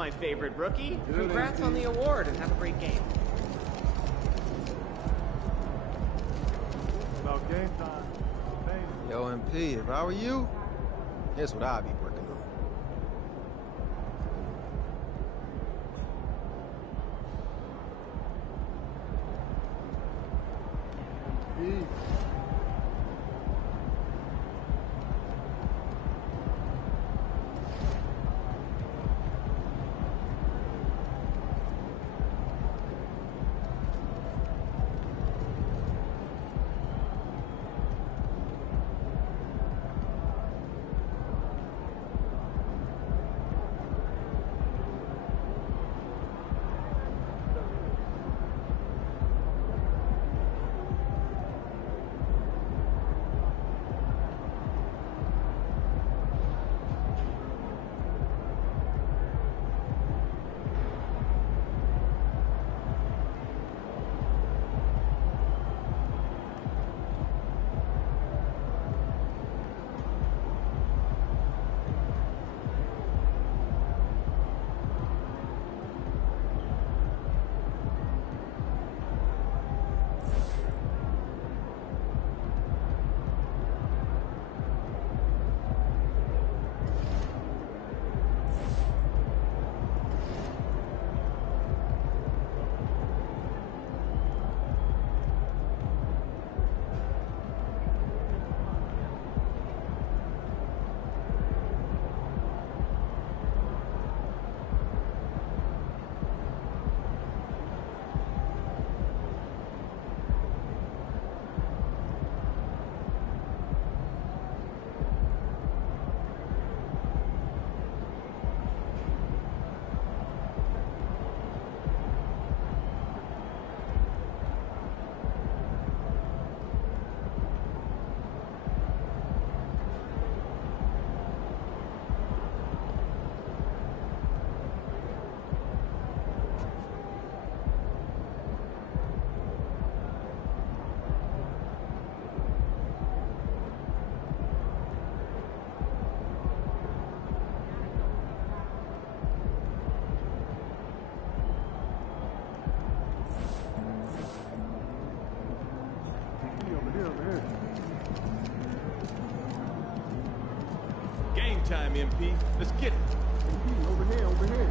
my favorite rookie. Congrats on the award and have a great game. About game time. Yo, MP, if I were you, here's what I'd be working on. Game time, MP. Let's get it. MP, over here, over here.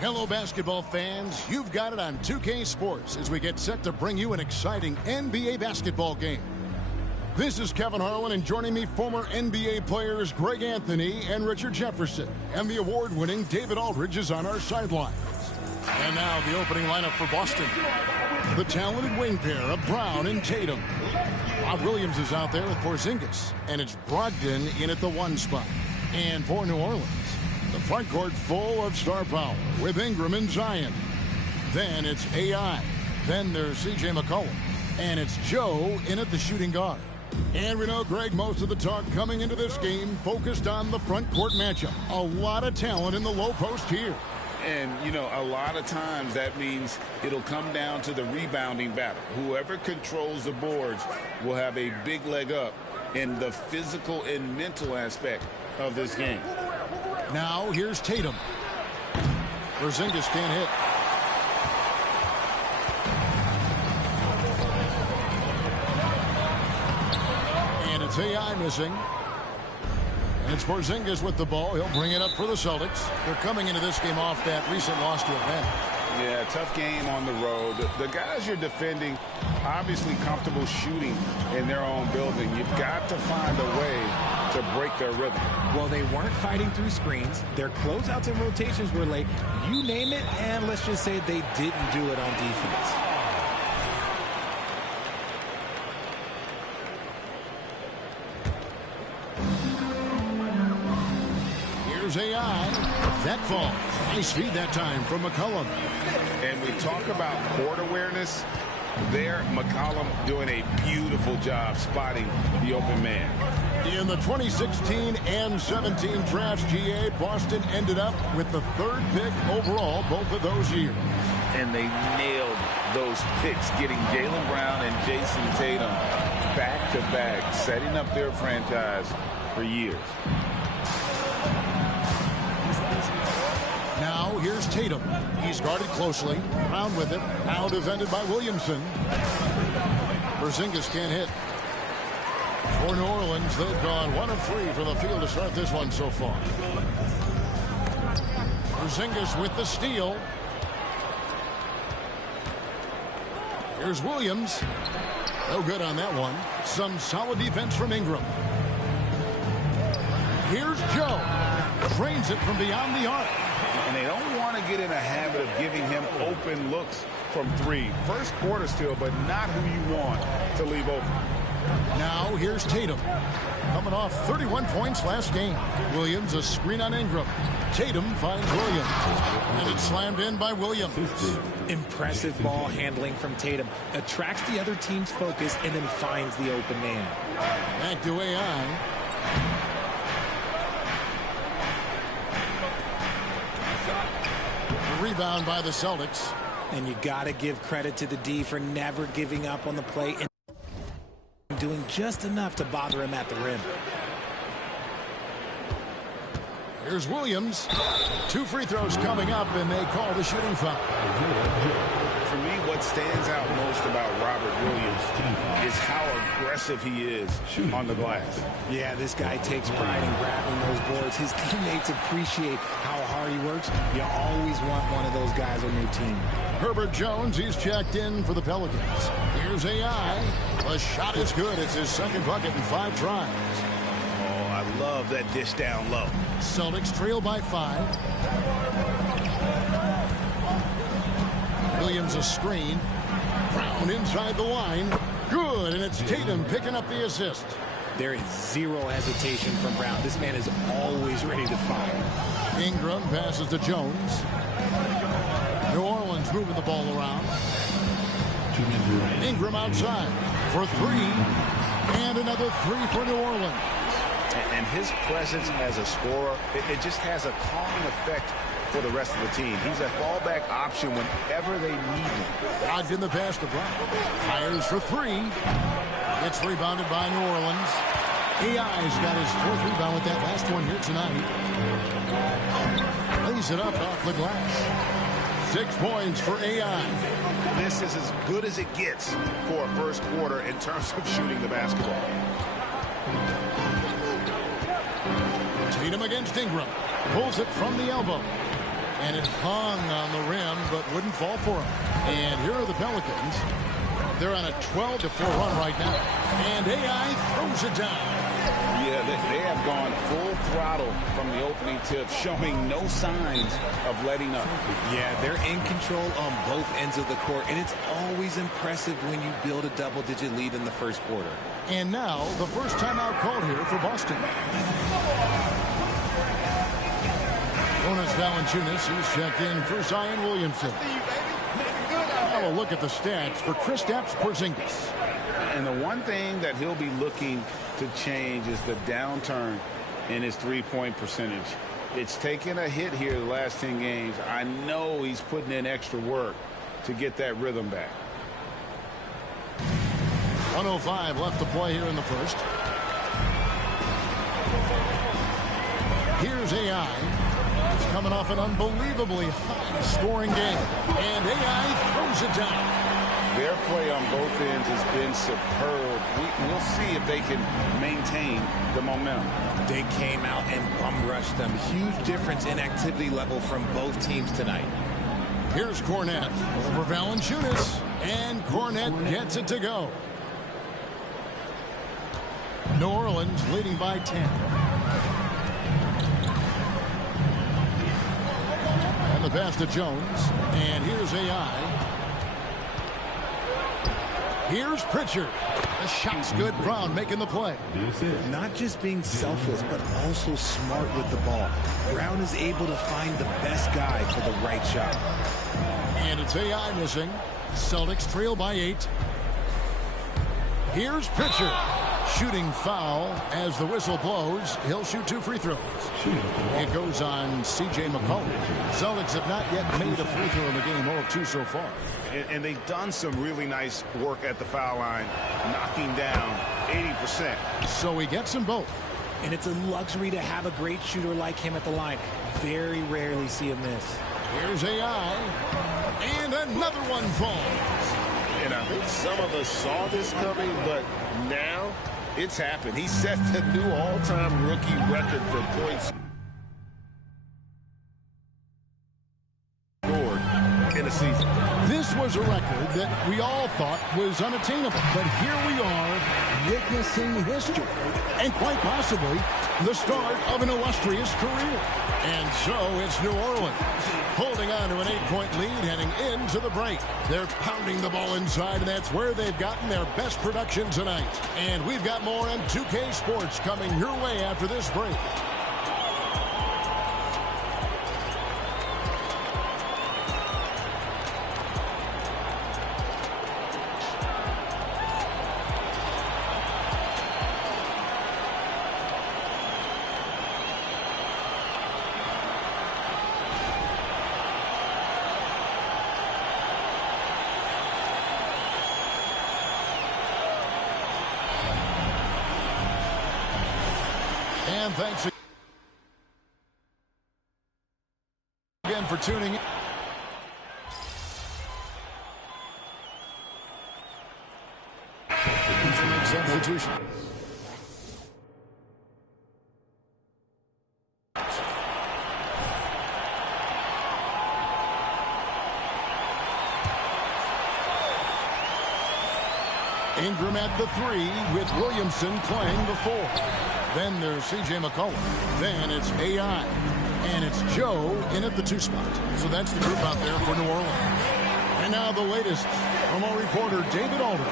Hello, basketball fans. You've got it on 2K Sports as we get set to bring you an exciting NBA basketball game. This is Kevin Harlan, and joining me, former NBA players Greg Anthony and Richard Jefferson. And the award-winning David Aldridge is on our sidelines. And now the opening lineup for Boston. The talented wing pair of Brown and Tatum. Bob Williams is out there with Porzingis. And it's Brogdon in at the 1 spot. And for New Orleans, the front court full of star power with Ingram and Zion. Then it's AI. Then there's C.J. McCollum. And it's Joe in at the shooting guard. And we know, Greg, most of the talk coming into this game focused on the front court matchup. A lot of talent in the low post here. And, you know, a lot of times that means it'll come down to the rebounding battle. Whoever controls the boards will have a big leg up in the physical and mental aspect of this game. Now here's Tatum. Porzingis can't hit. And it's AI missing. And it's Porzingis with the ball. He'll bring it up for the Celtics. They're coming into this game off that recent loss to Atlanta. Yeah, tough game on the road. The guys you're defending, obviously comfortable shooting in their own building. You've got to find a way to break their rhythm. Well, they weren't fighting through screens. Their closeouts and rotations were late. You name it, and let's just say they didn't do it on defense. Here's AI. That falls. Nice feed that time from McCollum. And we talk about court awareness. There, McCollum doing a beautiful job spotting the open man. In the 2016 and 17 drafts, GA, Boston ended up with the 3rd pick overall both of those years. And they nailed those picks, getting Jaylen Brown and Jason Tatum back-to-back, setting up their franchise for years. Now here's Tatum. He's guarded closely. Brown with it. Now defended by Williamson. Porzingis can't hit. For New Orleans, they've gone 1 of 3 from the field to start this one so far. Porzingis with the steal. Here's Williams. No good on that one. Some solid defense from Ingram. Here's Joe. Drains it from beyond the arc. And they don't want to get in a habit of giving him open looks from 3. First quarter still, but not who you want to leave open. Now here's Tatum. Coming off 31 points last game. Williams a screen on Ingram. Tatum finds Williams. And it's slammed in by Williams. Impressive ball handling from Tatum. Attracts the other team's focus and then finds the open man. Back to AI. Rebound by the Celtics. And you got to give credit to the D for never giving up on the play and doing just enough to bother him at the rim. Here's Williams. 2 free throws coming up, and they call the shooting foul. For me, what stands out most about Robert Williams is how aggressive he is on the glass. Yeah, this guy takes pride in grabbing those boards. His teammates appreciate how hard he works. You always want one of those guys on your team. Herbert Jones, he's checked in for the Pelicans. Here's AI. The shot is good. It's his 2nd bucket in 5 tries. Oh, I love that dish down low. Celtics trail by 5. Williams a screen. Brown inside the line. Good, and it's Tatum picking up the assist. There is zero hesitation from Brown. This man is always ready to fire. Ingram passes to Jones. New Orleans moving the ball around. Ingram outside for 3. And another 3 for New Orleans. And his presence as a scorer, it just has a calming effect for the rest of the team. He's a fallback option whenever they need him. Dodged in the pass to Brown. Fires for 3. It's rebounded by New Orleans. AI's got his 4th rebound with that last one here tonight. Lays it up off the glass. 6 points for AI. This is as good as it gets for a first quarter in terms of shooting the basketball. Tatum against Ingram. Pulls it from the elbow. And it hung on the rim, but wouldn't fall for him. And here are the Pelicans. They're on a 12-4 run right now. And AI throws it down. Yeah, they have gone full throttle from the opening tip, showing no signs of letting up. Yeah, they're in control on both ends of the court, and it's always impressive when you build a double-digit lead in the first quarter. And now, the first timeout called here for Boston. Jonas Valanciunas, he's checked in for Zion Williamson. Now a look at the stats for Kristaps Porzingis. And the one thing that he'll be looking to change is the downturn in his three-point percentage. It's taken a hit here the last 10 games. I know he's putting in extra work to get that rhythm back. 1:05 left to play here in the first. Here's AI. It's coming off an unbelievably high-scoring game. And AI throws it down. Their play on both ends has been superb. We'll see if they can maintain the momentum. They came out and bum-rushed them. Huge difference in activity level from both teams tonight. Here's Cornette over Valanciunas. And Cornette gets it to go. New Orleans leading by 10. And the pass to Jones. And here's AI. Here's Pritchard. The shot's good. Brown making the play. Not just being selfless, but also smart with the ball. Brown is able to find the best guy for the right shot. And it's AI missing. Celtics trail by 8. Here's Pritchard. Shooting foul as the whistle blows. He'll shoot 2 free throws. It goes on C.J. McCollum. Celtics have not yet made a free throw in the game, 0 of 2 so far. And they've done some really nice work at the foul line, knocking down 80%. So he gets them both. And it's a luxury to have a great shooter like him at the line. Very rarely see him miss. Here's AI. And another one falls. And I think some of us saw this coming, but now it's happened. He set the new all-time rookie record for points scored in a season. This was a record that we all thought was unattainable. But here we are witnessing history. And quite possibly the start of an illustrious career. And so it's New Orleans holding on to an 8-point lead heading into the break. They're pounding the ball inside, and that's where they've gotten their best production tonight. And we've got more on 2K Sports coming your way after this break. And thanks again for tuning in. Substitution. Ingram at the 3 with Williamson playing the 4. Then there's C.J. McCollum. Then it's AI. And it's Joe in at the 2 spot. So that's the group out there for New Orleans. And now the latest from our reporter, David Alder.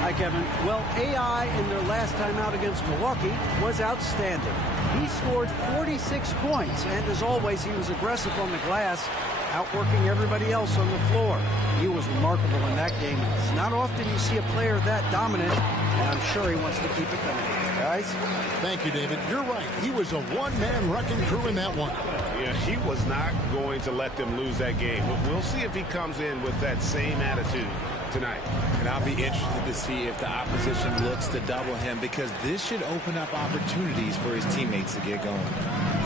Hi, Kevin. Well, AI in their last time out against Milwaukee was outstanding. He scored 46 points. And as always, he was aggressive on the glass, outworking everybody else on the floor. He was remarkable in that game. It's not often you see a player that dominant, and I'm sure he wants to keep it going. Guys? Thank you, David. You're right. He was a one-man wrecking crew in that one. Yeah, he was not going to let them lose that game. We'll see if he comes in with that same attitude tonight. And I'll be interested to see if the opposition looks to double him, because this should open up opportunities for his teammates to get going.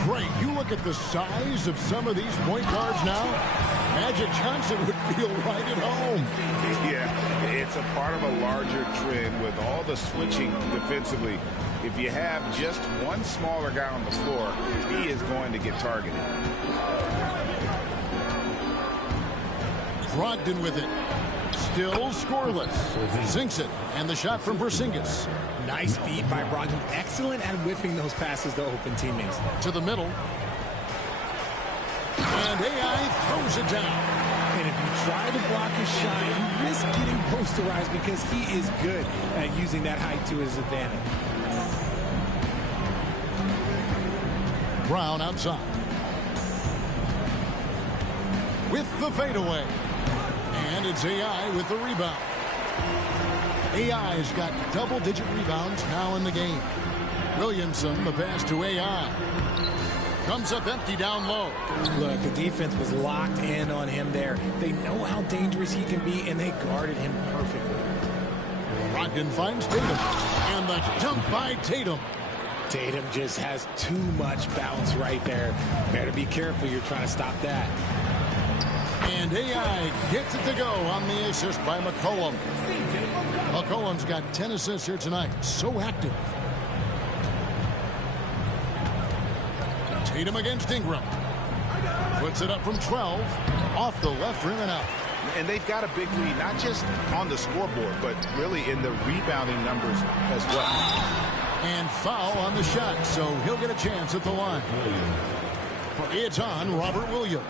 Great. You look at the size of some of these point guards now. Magic Johnson would feel right at home. Yeah, it's a part of a larger trend with all the switching defensively. If you have just one smaller guy on the floor, he is going to get targeted. Brogdon with it. Still scoreless. Sinks it. And the shot from Porzingis. Nice feed by Brogdon. Excellent at whipping those passes to open teammates. To the middle. And AI throws it down. And if you try to block his shot, you risk getting posterized, because he is good at using that height to his advantage. Brown outside. With the fadeaway. And it's AI with the rebound. AI's got double-digit rebounds now in the game. Williamson, the pass to AI. Comes up empty down low. Look, the defense was locked in on him there. They know how dangerous he can be, and they guarded him perfectly. Brogdon finds Tatum. And the dunk by Tatum. Tatum just has too much bounce right there. Better be careful. You're trying to stop that. And AI gets it to go on the assist by McCollum. McCollum's got 10 assists here tonight. So active. Tatum against Ingram. Puts it up from 12. Off the left rim and out. And they've got a big lead, not just on the scoreboard, but really in the rebounding numbers as well. And foul on the shot, so he'll get a chance at the line. It's on Robert Williams.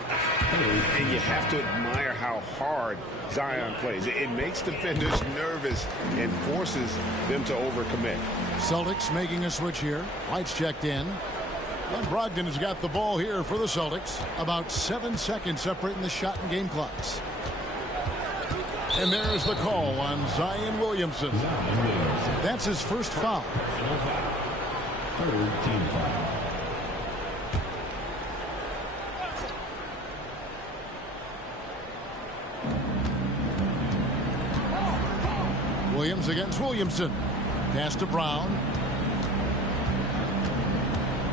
And you have to admire how hard Zion plays. It makes defenders nervous and forces them to overcommit. Celtics making a switch here. White's checked in. And Brogdon has got the ball here for the Celtics. About 7 seconds separating the shot and game clocks. And there's the call on Zion Williamson. That's his first foul. Third team foul. Williams against Williamson. Pass to Brown.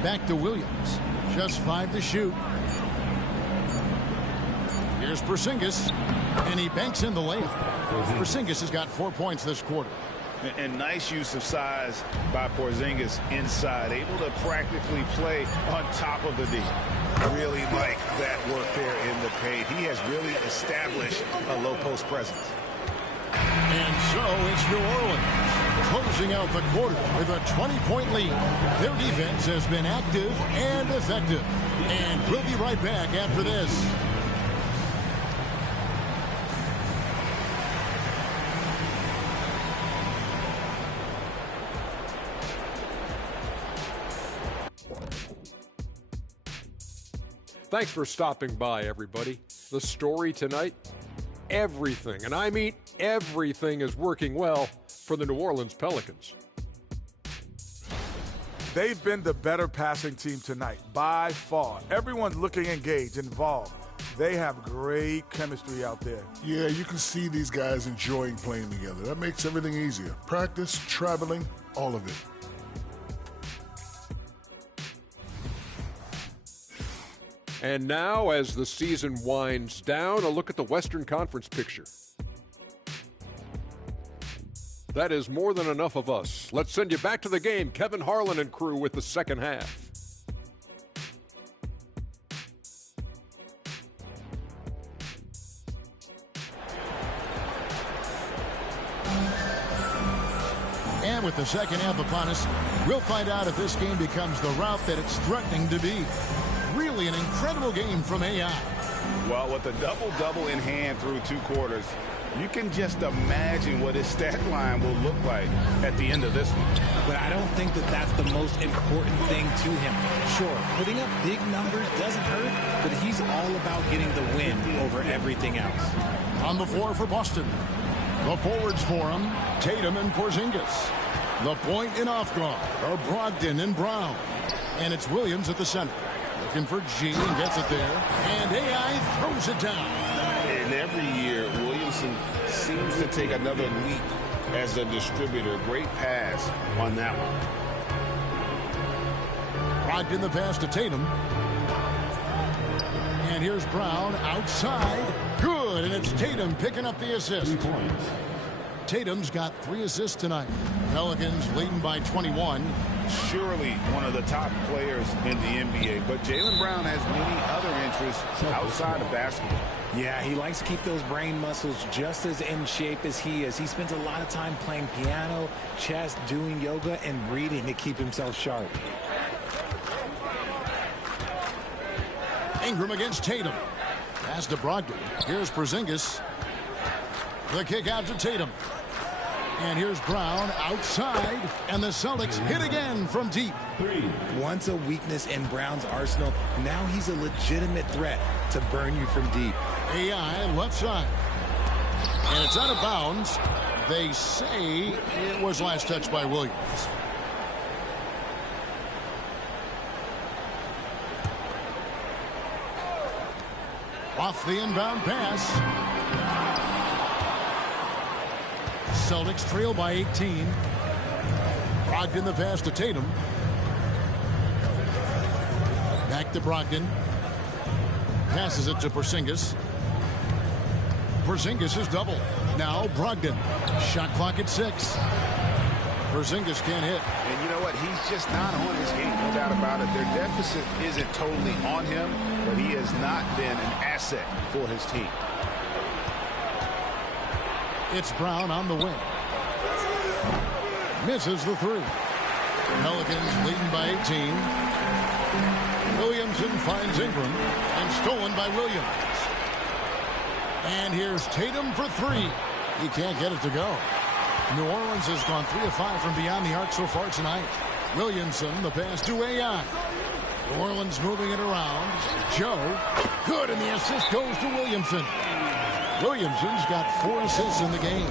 Back to Williams. Just 5 to shoot. Here's Porzingis. And he banks in the layup. Porzingis has got 4 points this quarter. And nice use of size by Porzingis inside. Able to practically play on top of the D. Really like that work there in the paint. He has really established a low post presence. And so it's New Orleans closing out the quarter with a 20-point lead. Their defense has been active and effective. And we'll be right back after this. Thanks for stopping by, everybody. The story tonight, everything, and I mean everything, is working well for the New Orleans Pelicans. They've been the better passing team tonight, by far. Everyone's looking engaged, involved. They have great chemistry out there. Yeah, you can see these guys enjoying playing together. That makes everything easier. Practice, traveling, all of it. And now, as the season winds down, a look at the Western Conference picture. That is more than enough of us. Let's send you back to the game. Kevin Harlan and crew with the second half. And with the second half upon us, we'll find out if this game becomes the route that it's threatening to be. Really an incredible game from AI. Well, with a double-double in hand through 2 quarters, you can just imagine what his stat line will look like at the end of this one. But I don't think that that's the most important thing to him. Sure, putting up big numbers doesn't hurt, but he's all about getting the win over everything else. On the floor for Boston. The forwards for him, Tatum and Porzingis. The point and off guard are Brogdon and Brown. And it's Williams at the center. Looking for G and gets it there. And AI throws it down. And every year, Williamson seems to take another leap as a distributor. Great pass on that one. Brogdon the pass to Tatum. And here's Brown outside. Good, and it's Tatum picking up the assist. 3 points. Tatum's got 3 assists tonight. Pelicans leading by 21. Surely one of the top players in the NBA, but Jaylen Brown has many other interests outside of basketball. Yeah, he likes to keep those brain muscles just as in shape as he is. He spends a lot of time playing piano, chess, doing yoga, and reading to keep himself sharp. Ingram against Tatum. Pass to Brogdon. Here's Porzingis. The kick out to Tatum. And here's Brown outside. And the Celtics hit again from deep. 3. Once a weakness in Brown's arsenal, now he's a legitimate threat to burn you from deep. AI left side. And it's out of bounds. They say it was last touched by Williams. Off the inbound pass. Celtics trail by 18. Brogdon the pass to Tatum. Back to Brogdon. Passes it to Porzingis. Porzingis is double. Now Brogdon. Shot clock at 6. Porzingis can't hit. And you know what? He's just not on his game, no doubt about it. Their deficit isn't totally on him, but he has not been an asset for his team. It's Brown on the wing. Misses the 3. Pelicans leading by 18. Williamson finds Ingram and stolen by Williams. And here's Tatum for 3. He can't get it to go. New Orleans has gone 3 of 5 from beyond the arc so far tonight. Williamson, the pass to AI. New Orleans moving it around. Joe, good, and the assist goes to Williamson. Williamson's got 4 assists in the game.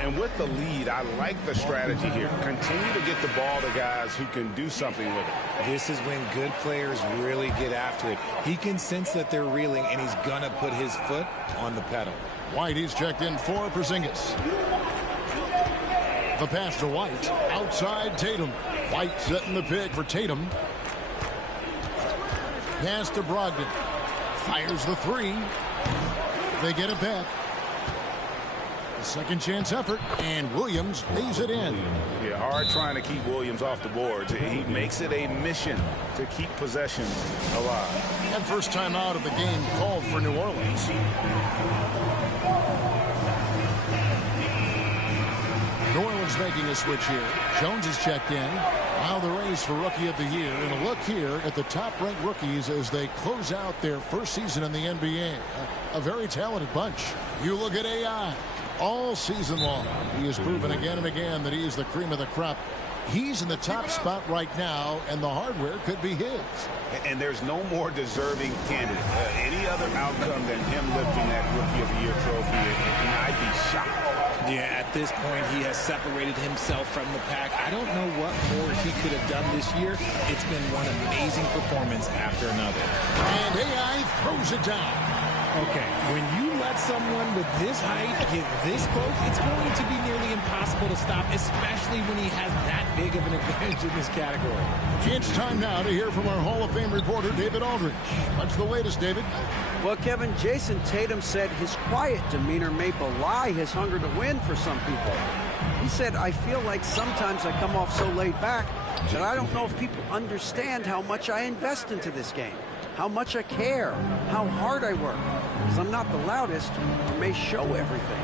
And with the lead, I like the strategy here. Continue to get the ball to guys who can do something with it. This is when good players really get after it. He can sense that they're reeling, and he's going to put his foot on the pedal. White, he's checked in for Porzingis. The pass to White. Outside Tatum. White setting the pick for Tatum. Pass to Brogdon. Fires the 3. They get it back. A second chance effort, and Williams lays it in. Yeah, hard trying to keep Williams off the boards. He makes it a mission to keep possessions alive. And first time out of the game called for New Orleans. New Orleans making a switch here. Jones is checked in. Now the race for Rookie of the Year. And a look here at the top-ranked rookies as they close out their first season in the NBA. A very talented bunch. You look at AI. All season long, he has proven again and again that he is the cream of the crop. He's in the top spot right now, and the hardware could be his. And there's no more deserving candidate. Any other outcome than him lifting that Rookie of the Year trophy, and I'd be shocked. Yeah, at this point, he has separated himself from the pack. I don't know what more he could have done this year. It's been one amazing performance after another. And AI throws it down. Okay, when you let someone with this height get this close, it's going to be nearly impossible to stop, especially when he has that big of an advantage in this category. It's time now to hear from our Hall of Fame reporter, David Aldridge. What's the latest, David? Well, Kevin, Jason Tatum said his quiet demeanor may belie his hunger to win for some people. He said, I feel like sometimes I come off so laid back that I don't know if people understand how much I invest into this game, how much I care, how hard I work. Because I'm not the loudest, I may show everything.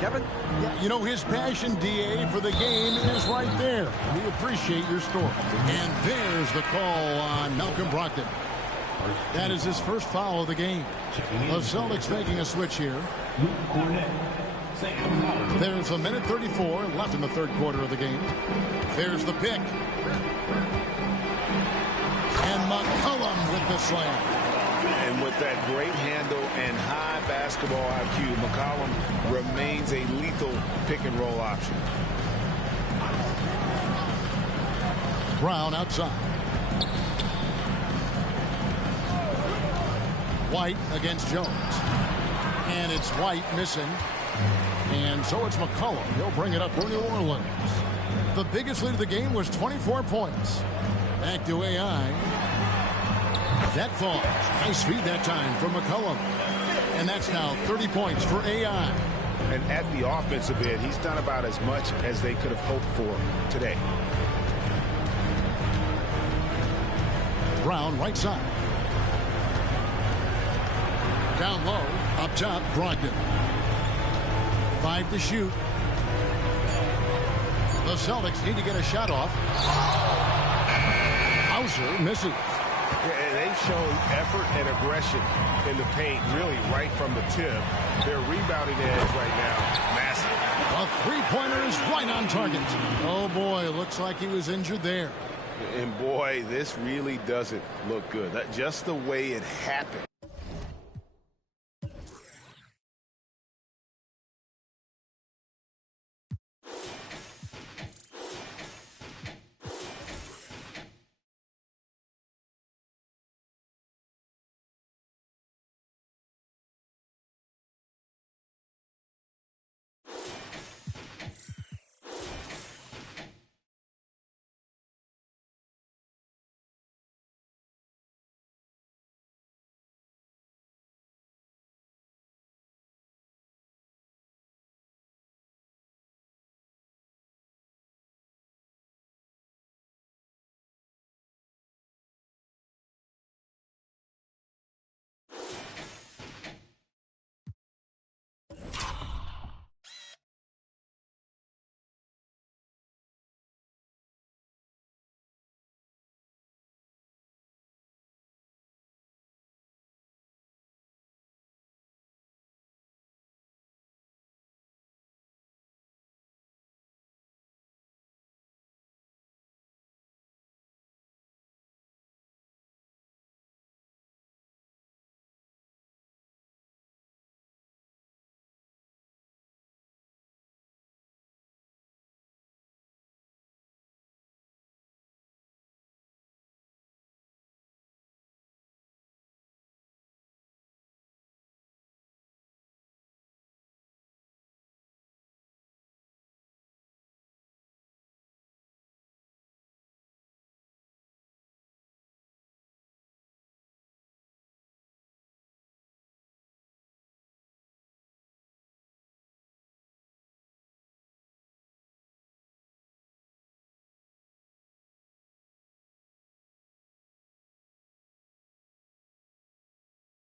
Kevin? Yeah, you know, his passion, DA, for the game is right there. We appreciate your story. And there's the call on Malcolm Brogdon. That is his first foul of the game. The Celtics making a switch here. There's a minute 34 left in the third quarter of the game. There's the pick. And McCollum with the slam. And with that great handle and high basketball IQ, McCollum remains a lethal pick-and-roll option. Brown outside. White against Jones. And it's White missing. And so it's McCollum. He'll bring it up for New Orleans. The biggest lead of the game was 24 points. Back to AI. That falls. Nice feed that time from McCollum. And that's now 30 points for AI. And at the offensive end, he's done about as much as they could have hoped for today. Brown right side. Down low. Up top, Brogdon. 5 to shoot. The Celtics need to get a shot off. Hauser misses. Yeah, they've shown effort and aggression in the paint, really right from the tip. Their rebounding edge right now, massive. A three-pointer is right on target. Oh, boy, looks like he was injured there. And, boy, this really doesn't look good. Just the way it happened.